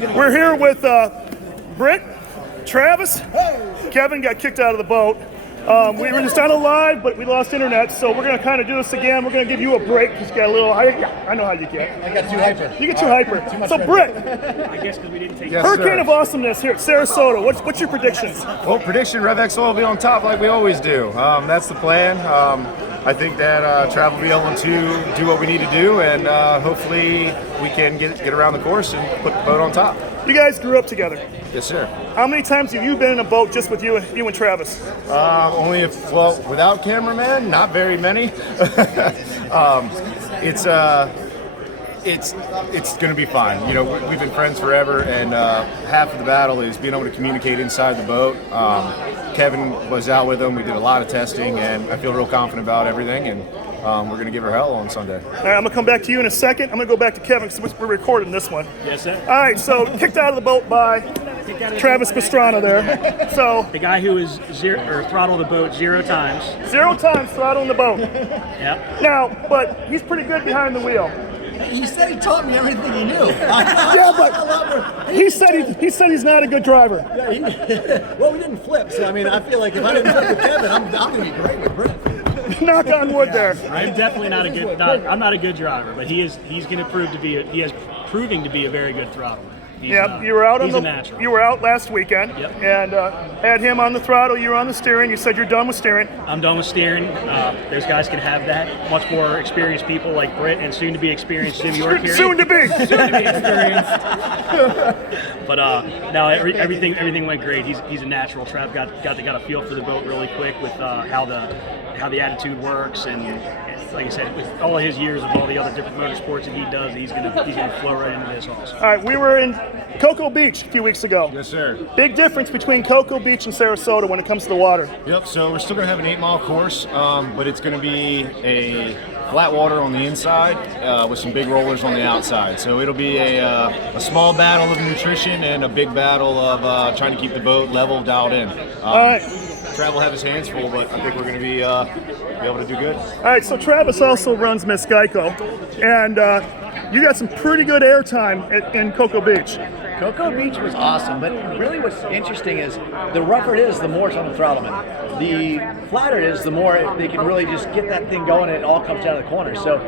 We're here with Brit, Travis. Kevin got kicked out of the boat. We were just on a live, but we lost internet, so we're going to kind of do this again. We're going to give you a break because you got a little hyper. Yeah, I know how you get. I got too hyper. You get too hyper. So, Brit, I guess because we didn't take Hurricane of Awesomeness here at Sarasota. What's your predictions? Well, prediction, RevX will be on top like we always do. That's the plan. I think that Trav will be able to do what we need to do, and hopefully we can get around the course and put the boat on top. You guys grew up together. Yes, sir. How many times have you been in a boat just with you and Travis? Without cameraman, not very many. It's going to be fine. You know, we've been friends forever, and half of the battle is being able to communicate inside the boat. Kevin was out with him. We did a lot of testing, and I feel real confident about everything, and we're going to give her hell on Sunday. All right, I'm going to come back to you in a second. I'm going to go back to Kevin because we're recording this one. Yes, sir. All right, so kicked out of the boat by Travis Pastrana there. So the guy who was throttled the boat 0 times. 0 times throttling the boat. Yep. Now, but he's pretty good behind the wheel. He said he taught me everything he knew. Yeah, but he said he's not a good driver. Yeah, well, we didn't flip, so I mean, I feel like if I didn't flip with Kevin, I'm going to be great with Brit. Knock on wood there. I'm definitely not a good. I'm not a good driver, but he's going to prove to be. He is proving to be a very good throttler. You were out he's a natural. You were out last weekend, yep. And had him on the throttle. You were on the steering. You said you're done with steering. I'm done with steering. Those guys can have that. Much more experienced people like Brit and soon to be experienced Jim York here. Soon to be experienced. But no, everything went great. He's a natural. Trav got a feel for the boat really quick with how the attitude works, and like I said, with all of his years of all the other different motorsports that he does, he's gonna flow right into this also. All right, we were in Cocoa Beach a few weeks ago. Yes, sir. Big difference between Cocoa Beach and Sarasota when it comes to the water. Yep, so we're still going to have an 8-mile course, but it's going to be a flat water on the inside with some big rollers on the outside. So it'll be a small battle of nutrition and a big battle of trying to keep the boat level dialed in. All right. Trav will have his hands full, but I think we're going to be able to do good. All right, so Travis also runs Miss Geico, and you got some pretty good airtime in Cocoa Beach. Cocoa Beach was awesome, but really what's interesting is the rougher it is, the more it's on the throttlement. The flatter it is, the more they can really just get that thing going and it all comes out of the corner. So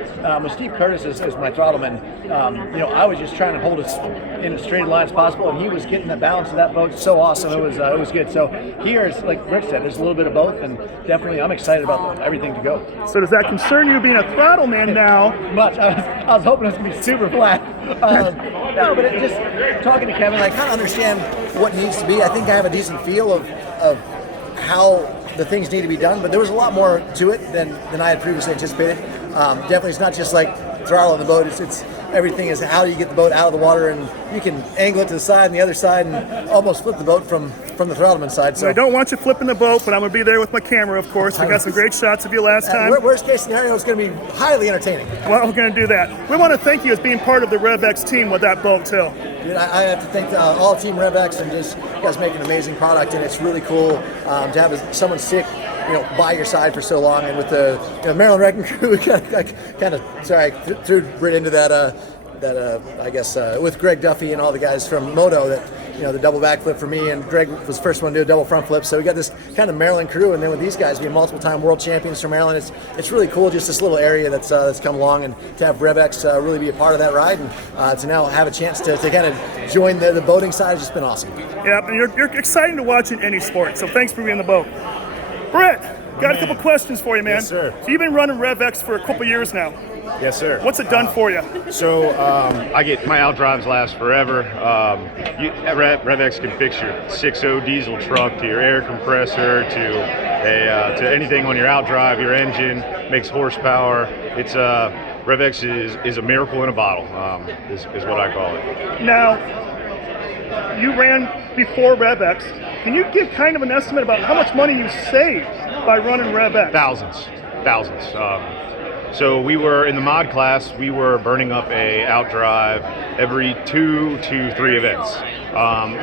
with Steve Curtis as my throttleman, I was just trying to hold us in as straight a line as possible, and he was getting the balance of that boat so awesome. It was good. So here, like Rick said, there's a little bit of both, and definitely I'm excited about everything to go. So does that concern you being a throttle man now? Much. I was hoping it was going to be super flat. No, but just talking to Kevin, I kind of understand what needs to be. I think I have a decent feel of how the things need to be done, but there was a lot more to it than I had previously anticipated. Definitely, it's not just like throttling the boat. It's everything is how do you get the boat out of the water, and you can angle it to the side and the other side and almost flip the boat from the throttleman side. So I don't want you flipping the boat, but I'm going to be there with my camera, of course. We got some great shots of you last time. Worst case scenario, it's going to be highly entertaining. Well, we're going to do that. We want to thank you as being part of the RevX team with that boat, too. Dude, I have to thank all Team RevX, and just you guys make an amazing product, and it's really cool to have someone sick, by your side for so long. And with the Maryland Wrecking Crew, I threw Brit into that I guess with Greg Duffy and all the guys from Moto that the double backflip for me, and Greg was the first one to do a double front flip. So we got this kind of Maryland crew, and then with these guys being multiple time world champions from Maryland, it's really cool. Just this little area that's come along, and to have RevX really be a part of that ride, and to now have a chance to kind of join the boating side has just been awesome. Yeah, and you're exciting to watch in any sport. So thanks for being on the boat. Brit, got a couple questions for you, man. Yes, sir. So you've been running RevX for a couple years now. Yes, sir. What's it done for you? So I get my out drives last forever. RevX can fix your 6.0 diesel truck to your air compressor to anything on your out drive, your engine, makes horsepower. It's RevX is a miracle in a bottle. Is what I call it. Now, you ran before RevX. Can you give kind of an estimate about how much money you saved by running RevX? Thousands. So we were in the mod class. We were burning up a out drive every 2 to 3 events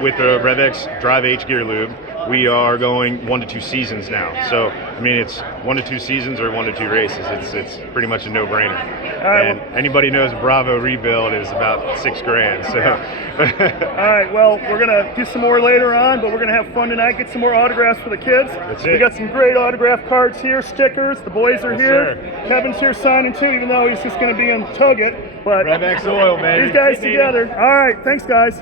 with the RevX Drive H gear lube. we are going 1 to 2 seasons now. So I mean, it's 1 to 2 seasons or 1 to 2 races. It's pretty much a no-brainer. right, And anybody knows a Bravo rebuild is about $6,000. So All right, well, we're going to do some more later on, but we're going to have fun tonight, get some more autographs for the kids. That's We it. got some great autograph cards here, stickers. The boys are Yes, here. sir. Kevin's here signing too, even though he's just going to be in Tugget. But RevX oil, baby. these guys together. All right, thanks, guys.